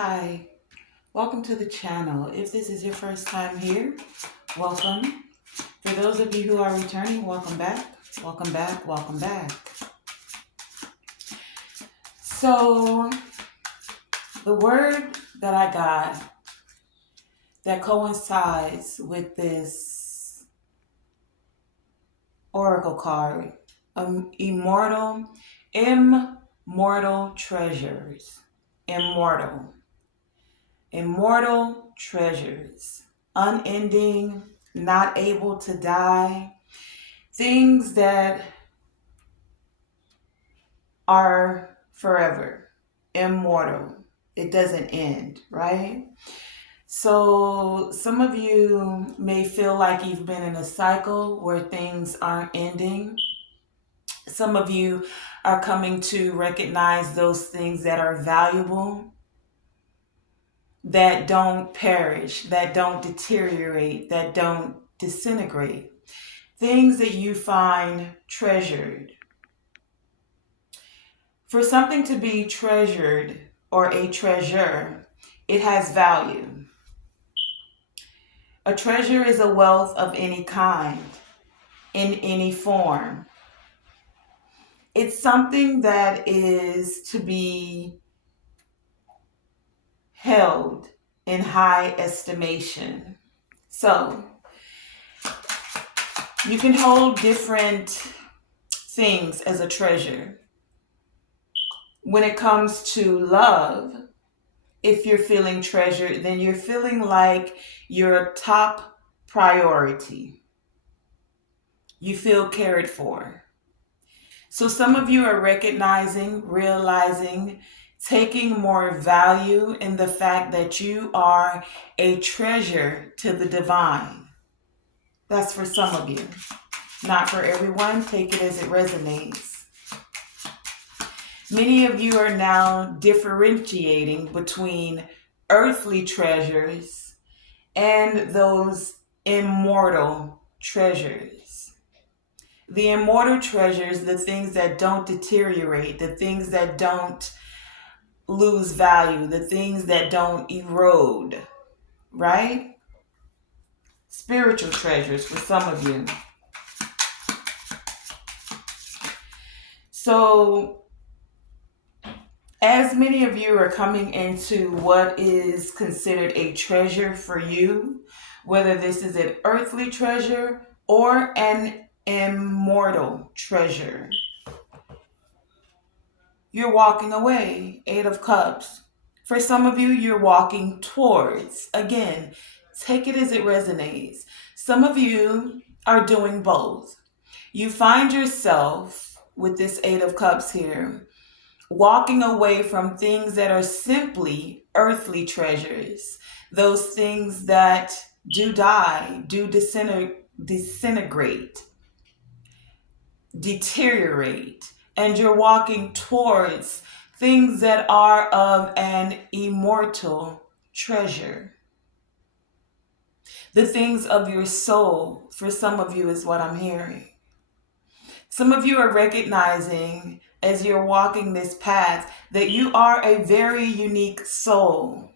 Hi, welcome to the channel. If this is your first time here, welcome. For those of you who are returning, welcome back, welcome back, welcome back. So, the word that I got that coincides with this oracle card, immortal treasures, immortal treasures, unending, not able to die, things that are forever, immortal. It doesn't end, right? So some of you may feel like you've been in a cycle where things aren't ending. Some of you are coming to recognize those things that are valuable, that don't perish, that don't deteriorate, that don't disintegrate. Things that you find treasured. For something to be treasured or a treasure, it has value. A treasure is a wealth of any kind, in any form. It's something that is to be held in high estimation. So, you can hold different things as a treasure. When it comes to love, if you're feeling treasured, then you're feeling like your top priority. You feel cared for. So some of you are recognizing, realizing, taking more value in the fact that you are a treasure to the divine. That's for some of you. Not for everyone. Take it as it resonates. Many of you are now differentiating between earthly treasures and those immortal treasures. The immortal treasures, the things that don't deteriorate, the things that don't lose value, the things that don't erode, right? Spiritual treasures for some of you. So, as many of you are coming into what is considered a treasure for you, whether this is an earthly treasure or an immortal treasure, you're walking away. Eight of Cups. For some of you, you're walking towards. Again, take it as it resonates. Some of you are doing both. You find yourself with this Eight of Cups here, walking away from things that are simply earthly treasures, those things that do die, do disintegrate, deteriorate, and you're walking towards things that are of an immortal treasure. The things of your soul, for some of you, is what I'm hearing. Some of you are recognizing as you're walking this path that you are a very unique soul.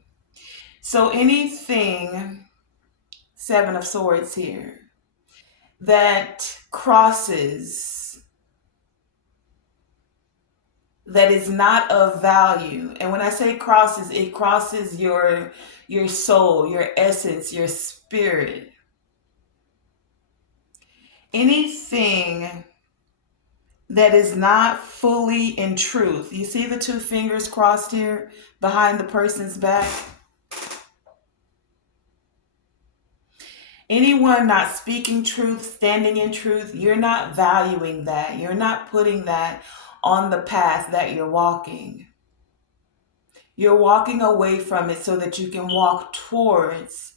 So anything, Seven of Swords here, that crosses, that is not of value. And when I say crosses, it crosses your soul, your essence, your spirit. Anything that is not fully in truth. You see the two fingers crossed here behind the person's back? Anyone not speaking truth, standing in truth, you're not valuing that. You're not putting that on the path that you're walking. You're walking away from it so that you can walk towards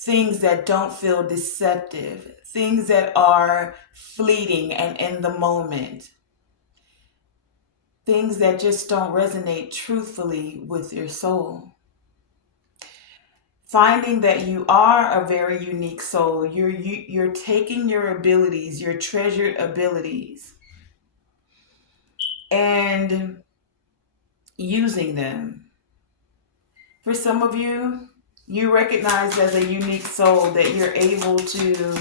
things that don't feel deceptive, things that are fleeting and in the moment. Things that just don't resonate truthfully with your soul. Finding that you are a very unique soul. You're taking your abilities, your treasured abilities, and using them For some of you, you recognize as a unique soul that you're able to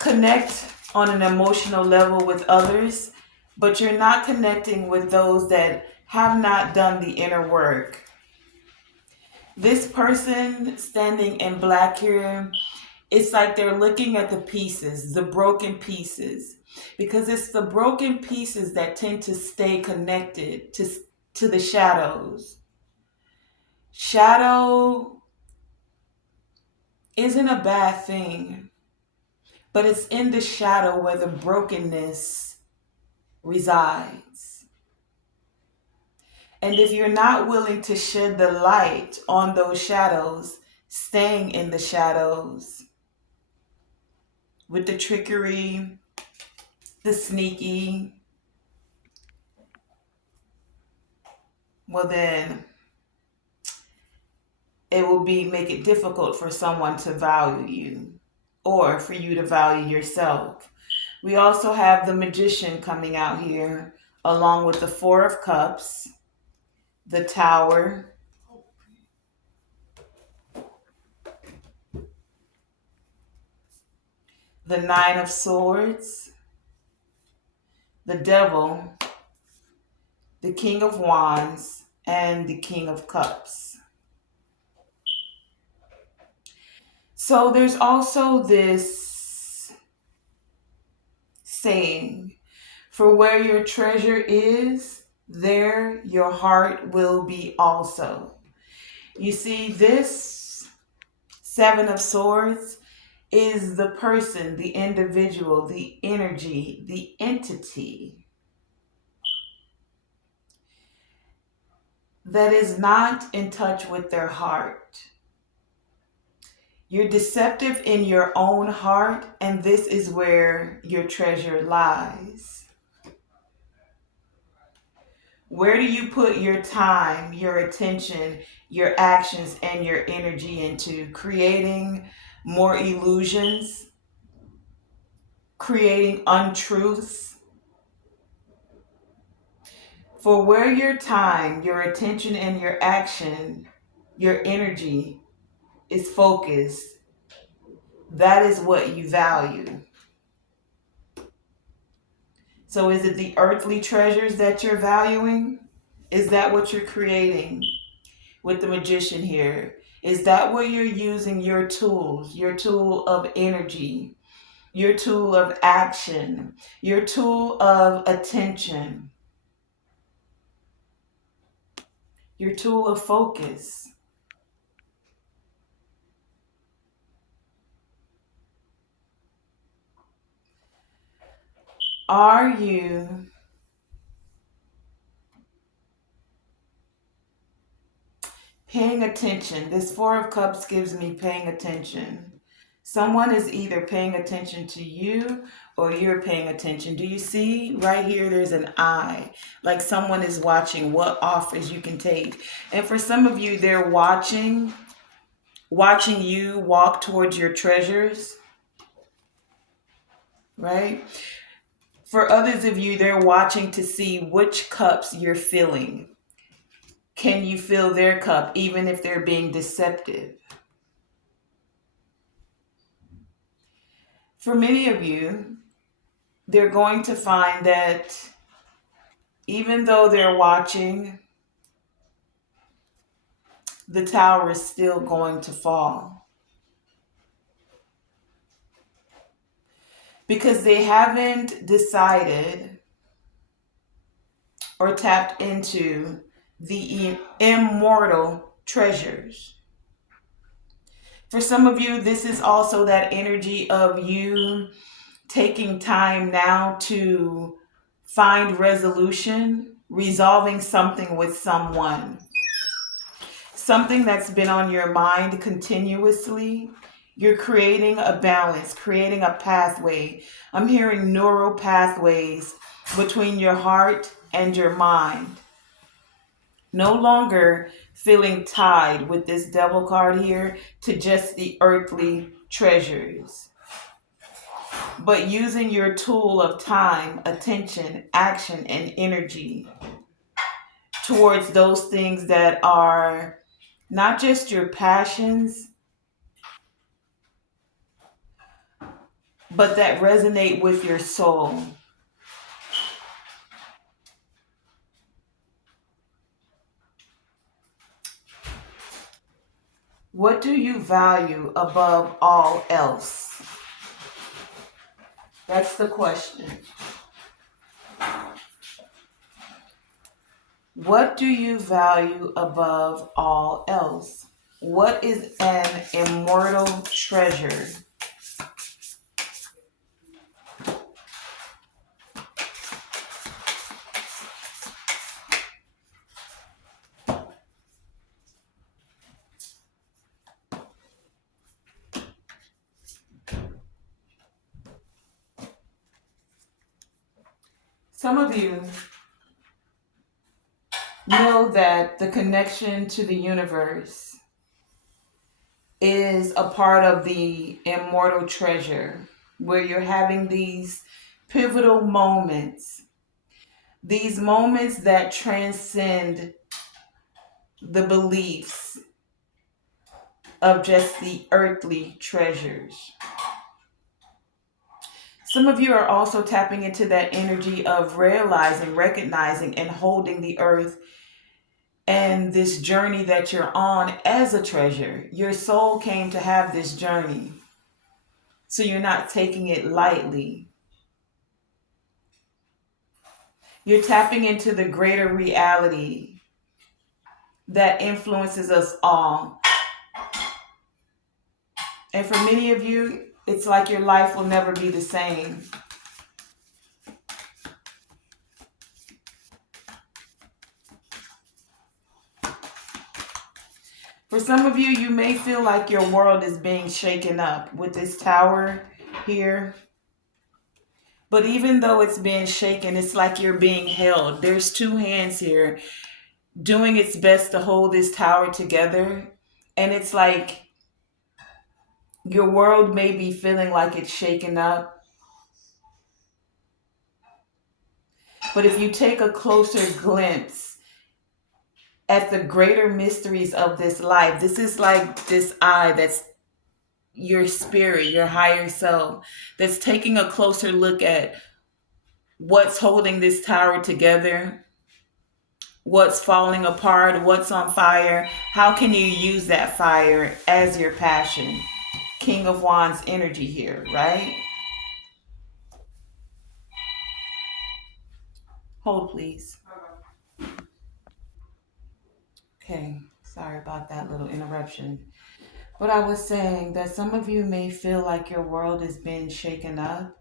connect on an emotional level with others, but you're not connecting with those that have not done the inner work. This person standing in black here, it's like they're looking at the pieces, the broken pieces, because it's the broken pieces that tend to stay connected to the shadows. Shadow isn't a bad thing, but it's in the shadow where the brokenness resides. And if you're not willing to shed the light on those shadows, staying in the shadows with the trickery, the sneaky, well then it will make it difficult for someone to value you or for you to value yourself. We also have the Magician coming out here along with the Four of Cups, the Tower, the Nine of Swords, the Devil, the King of Wands, and the King of Cups. So there's also this saying, for where your treasure is, there your heart will be also. You see, this Seven of Swords is the person, the individual, the energy, the entity that is not in touch with their heart. You're deceptive in your own heart, and this is where your treasure lies. Where do you put your time, your attention, your actions, and your energy into? Creating more illusions, creating untruths? For where your time, your attention, and your action, your energy is focused, that is what you value. So is it the earthly treasures that you're valuing? Is that what you're creating with the Magician here? Is that where you're using your tools, your tool of energy, your tool of action, your tool of attention, your tool of focus? Are you paying attention? This Four of Cups gives me paying attention. Someone is either paying attention to you or you're paying attention. Do you see right here? There's an eye, like someone is watching what offers you can take. And for some of you, they're watching you walk towards your treasures, right? For others of you, they're watching to see which cups you're filling. Can you fill their cup even if they're being deceptive? For many of you, they're going to find that even though they're watching, the tower is still going to fall because they haven't decided or tapped into the immortal treasures. For some of you, this is also that energy of you taking time now to find resolution, resolving something with someone. Something that's been on your mind continuously. You're creating a balance, creating a pathway. I'm hearing neural pathways between your heart and your mind. No longer feeling tied with this Devil card here to just the earthly treasures, but using your tool of time, attention, action, and energy towards those things that are not just your passions, but that resonate with your soul. What do you value above all else? That's the question. What do you value above all else? What is an immortal treasure? Some of you know that the connection to the universe is a part of the immortal treasure, where you're having these pivotal moments, these moments that transcend the beliefs of just the earthly treasures. Some of you are also tapping into that energy of realizing, recognizing, and holding the earth and this journey that you're on as a treasure. Your soul came to have this journey, so you're not taking it lightly. You're tapping into the greater reality that influences us all. And for many of you, it's like your life will never be the same. For some of you, you may feel like your world is being shaken up with this tower here. But even though it's being shaken, it's like you're being held. There's two hands here doing its best to hold this tower together. And it's like your world may be feeling like it's shaken up. But if you take a closer glimpse at the greater mysteries of this life, this is like this eye that's your spirit, your higher self, that's taking a closer look at what's holding this tower together, what's falling apart, what's on fire. How can you use that fire as your passion? King of Wands energy here, right? Hold, please. Okay, sorry about that little interruption. But I was saying that some of you may feel like your world is being shaken up,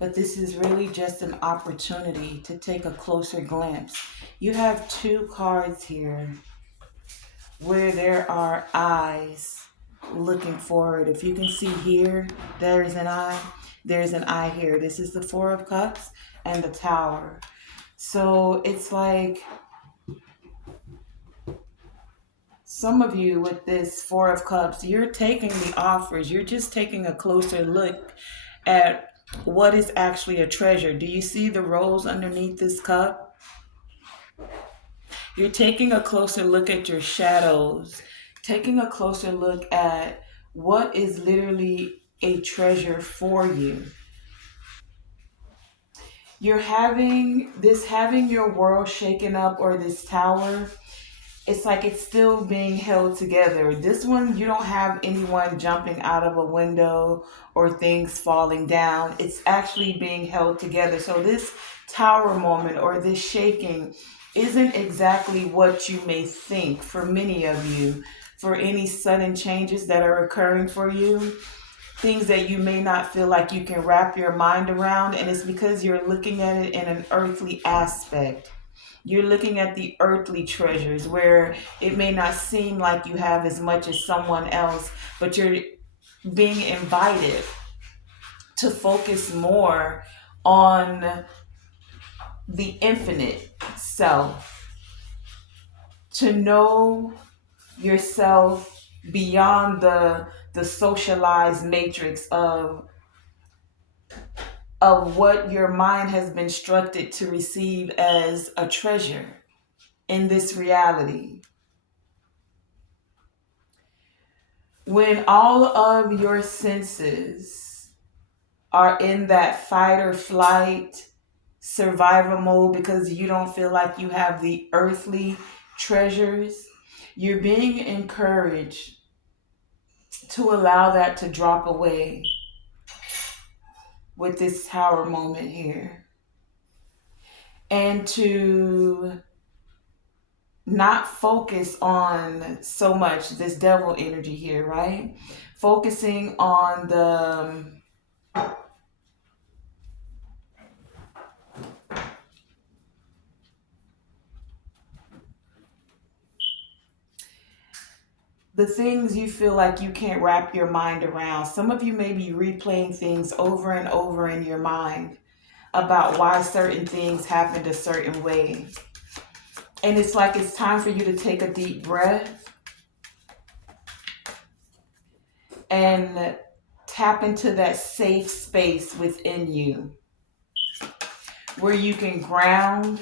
but this is really just an opportunity to take a closer glimpse. You have two cards here where there are eyes looking forward. If you can see here, there is an eye. There's an eye here. This is the Four of Cups and the Tower. So it's like some of you with this Four of Cups, you're taking the offers. You're just taking a closer look at what is actually a treasure. Do you see the rose underneath this cup? You're taking a closer look at your shadows, taking a closer look at what is literally a treasure for you. You're having your world shaken up, or this tower, it's like it's still being held together. This one, you don't have anyone jumping out of a window or things falling down. It's actually being held together. So this tower moment or this shaking isn't exactly what you may think for many of you, for any sudden changes that are occurring for you, things that you may not feel like you can wrap your mind around. And it's because you're looking at it in an earthly aspect. You're looking at the earthly treasures where it may not seem like you have as much as someone else, but you're being invited to focus more on the infinite self, to know yourself beyond the socialized matrix of what your mind has been instructed to receive as a treasure. in this reality. When all of your senses are in that fight or flight survival mode because you don't feel like you have the earthly treasures, you're being encouraged to allow that to drop away with this tower moment here. And to not focus on so much this devil energy here, right? Focusing on the things you feel like you can't wrap your mind around. Some of you may be replaying things over and over in your mind about why certain things happened a certain way. And it's like it's time for you to take a deep breath and tap into that safe space within you where you can ground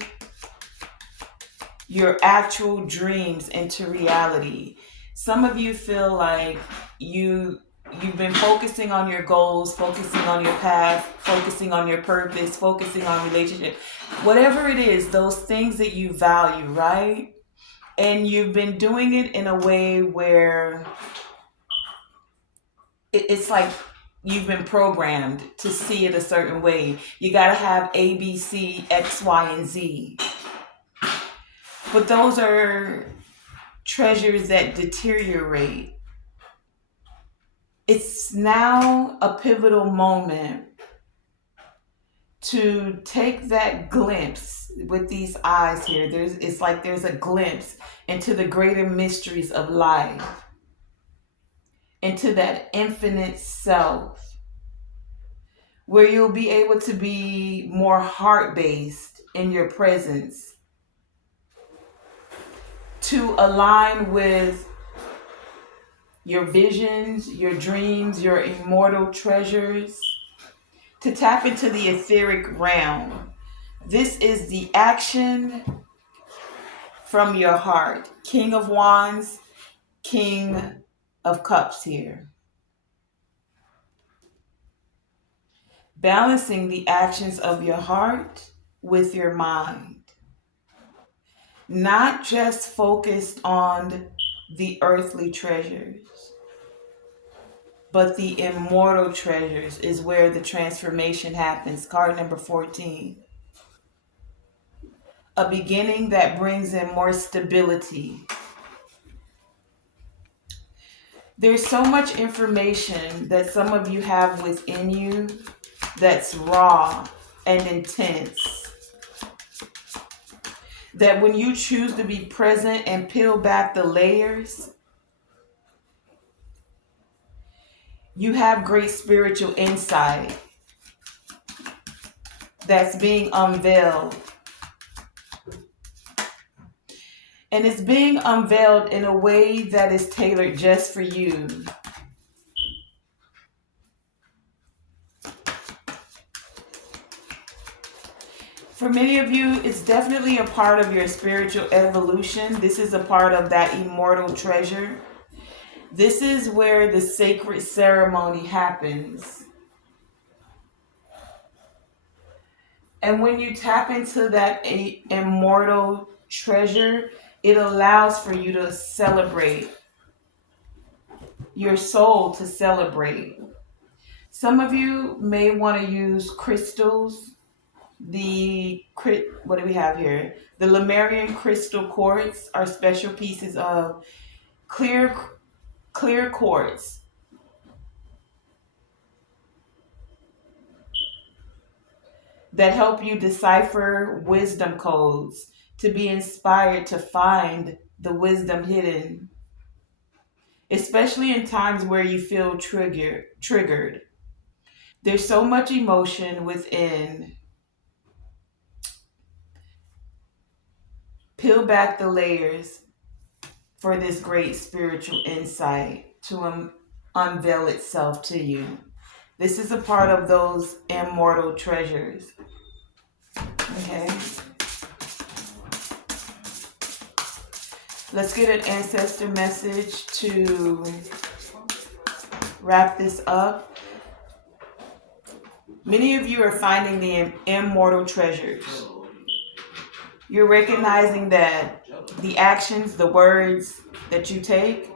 your actual dreams into reality. Some of you feel like you've been focusing on your goals, focusing on your path, focusing on your purpose, focusing on relationship. Whatever it is, those things that you value, right? And you've been doing it in a way where it's like you've been programmed to see it a certain way. You got to have A, B, C, X, Y, and Z. But those are treasures that deteriorate. It's now a pivotal moment to take that glimpse with these eyes here. It's like there's a glimpse into the greater mysteries of life, into that infinite self, where you'll be able to be more heart-based in your presence, to align with your visions, your dreams, your immortal treasures, to tap into the etheric realm. This is the action from your heart. King of Wands, King of Cups here. Balancing the actions of your heart with your mind. Not just focused on the earthly treasures, but the immortal treasures is where the transformation happens. Card number 14. A beginning that brings in more stability. There's so much information that some of you have within you that's raw and intense, that when you choose to be present and peel back the layers, you have great spiritual insight that's being unveiled. And it's being unveiled in a way that is tailored just for you. For many of you, it's definitely a part of your spiritual evolution. This is a part of that immortal treasure. This is where the sacred ceremony happens. And when you tap into that immortal treasure, it allows for you to celebrate, your soul to celebrate. Some of you may want to use crystals. What do we have here? The Lemurian crystal quartz are special pieces of clear quartz that help you decipher wisdom codes, to be inspired to find the wisdom hidden, especially in times where you feel triggered. There's so much emotion within. Peel back the layers for this great spiritual insight to unveil itself to you. This is a part of those immortal treasures. Okay. Let's get an ancestor message to wrap this up. Many of you are finding the immortal treasures. You're recognizing that the actions, the words that you take,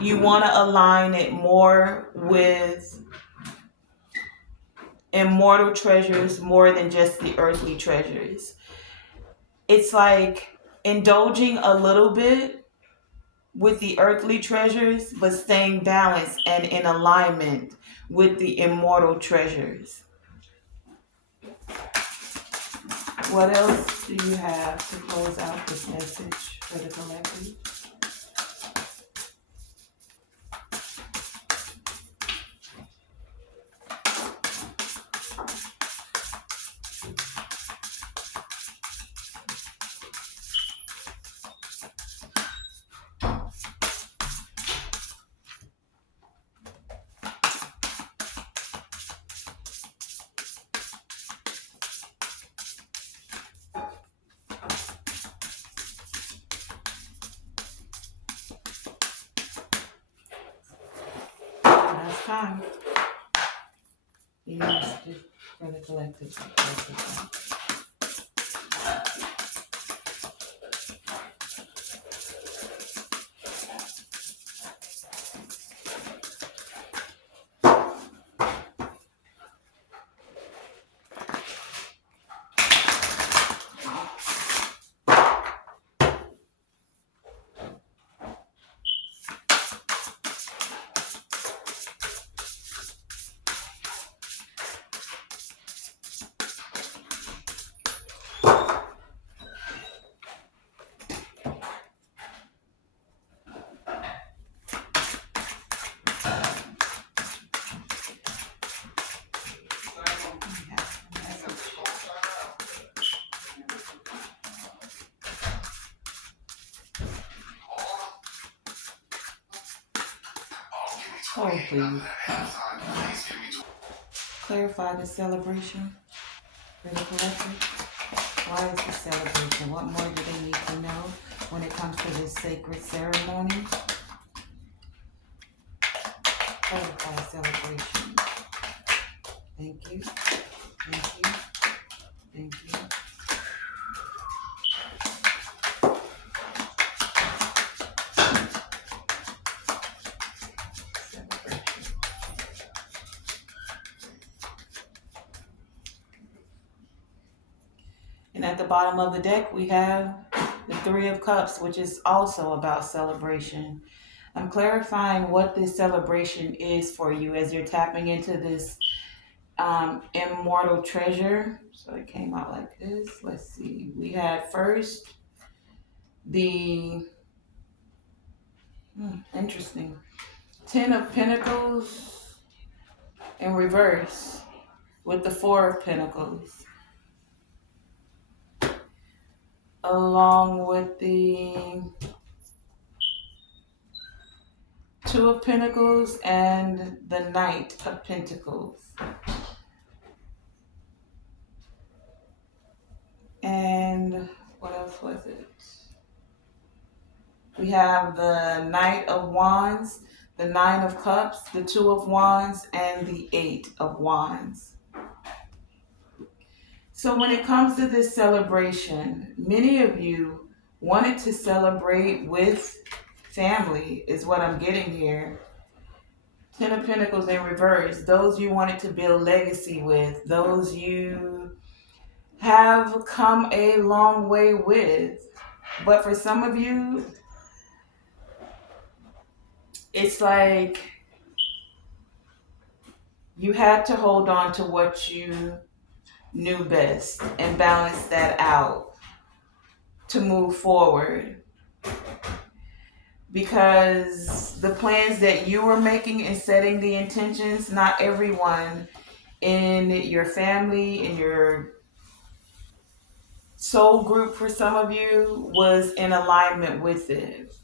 you want to align it more with immortal treasures more than just the earthly treasures. It's like indulging a little bit with the earthly treasures, but staying balanced and in alignment with the immortal treasures. What else do you have to close out this message for the collective? Last time. You message for the collective. Oh, please. Clarify the celebration for the collective. Why is the celebration? What more do they need to know when it comes to this sacred ceremony? Clarify celebration. Thank you. Thank you. Thank you. And at the bottom of the deck, we have the Three of Cups, which is also about celebration. I'm clarifying what this celebration is for you as you're tapping into this immortal treasure. So it came out like this. Let's see. We had first the interesting Ten of Pentacles in reverse with the Four of Pentacles, along with the Two of Pentacles and the Knight of Pentacles. And what else was it? We have the Knight of Wands, the Nine of Cups, the Two of Wands, and the Eight of Wands. So when it comes to this celebration, many of you wanted to celebrate with family, is what I'm getting here. Ten of Pentacles in reverse. Those you wanted to build legacy with. Those you have come a long way with. But for some of you, it's like you had to hold on to what you knew best and balance that out to move forward. Because the plans that you were making and setting the intentions, not everyone in your family, in your soul group for some of you, was in alignment with it.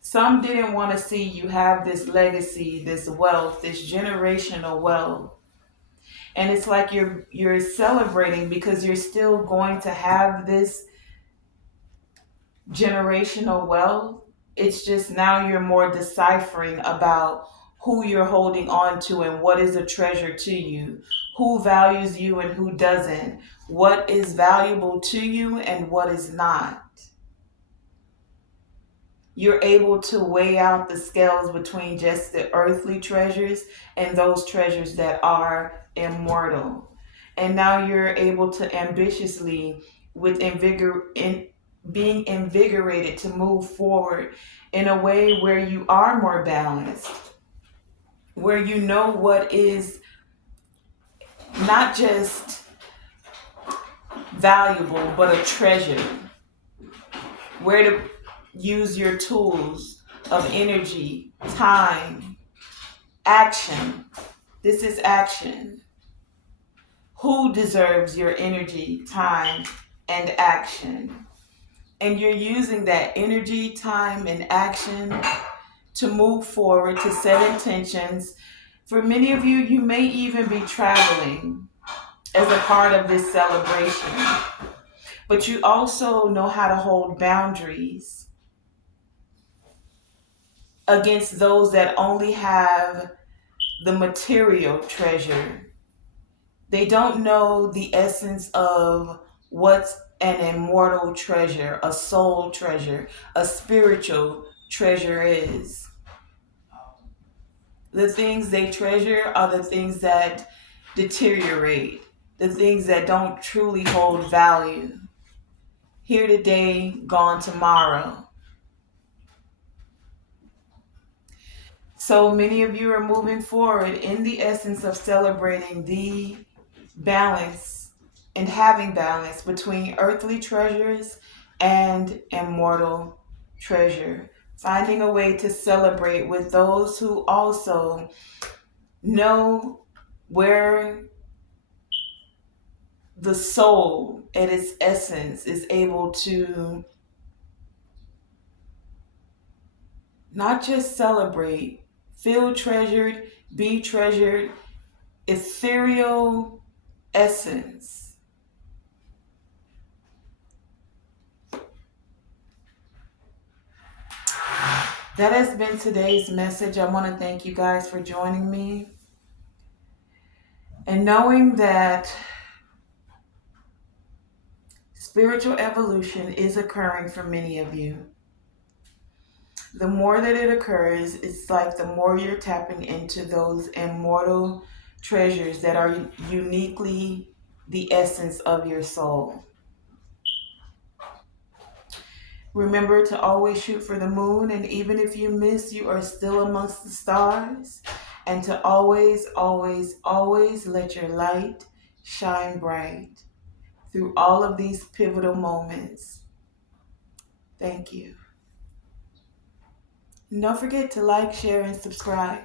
Some didn't want to see you have this legacy, this wealth, this generational wealth. And it's like you're celebrating because you're still going to have this generational wealth. It's just now you're more deciphering about who you're holding on to and what is a treasure to you, who values you and who doesn't, what is valuable to you and what is not. You're able to weigh out the scales between just the earthly treasures and those treasures that are immortal. And now you're able to ambitiously, with being invigorated to move forward in a way where you are more balanced, where you know what is not just valuable, but a treasure, where to use your tools of energy, time, action. This is action. Who deserves your energy, time, and action? And you're using that energy, time, and action to move forward, to set intentions. For many of you, you may even be traveling as a part of this celebration. But you also know how to hold boundaries against those that only have the material treasure. They don't know the essence of what's an immortal treasure, a soul treasure, a spiritual treasure is. The things they treasure are the things that deteriorate, the things that don't truly hold value. Here today, gone tomorrow. So many of you are moving forward in the essence of celebrating the balance and having balance between earthly treasures and immortal treasure. Finding a way to celebrate with those who also know where the soul at its essence is able to not just celebrate, feel treasured, be treasured, ethereal essence. That has been today's message. I want to thank you guys for joining me. And knowing that spiritual evolution is occurring for many of you. The more that it occurs, it's like the more you're tapping into those immortal treasures that are uniquely the essence of your soul. Remember to always shoot for the moon, and even if you miss, you are still amongst the stars. And to always, always, always let your light shine bright through all of these pivotal moments. Thank you. And don't forget to like, share, and subscribe.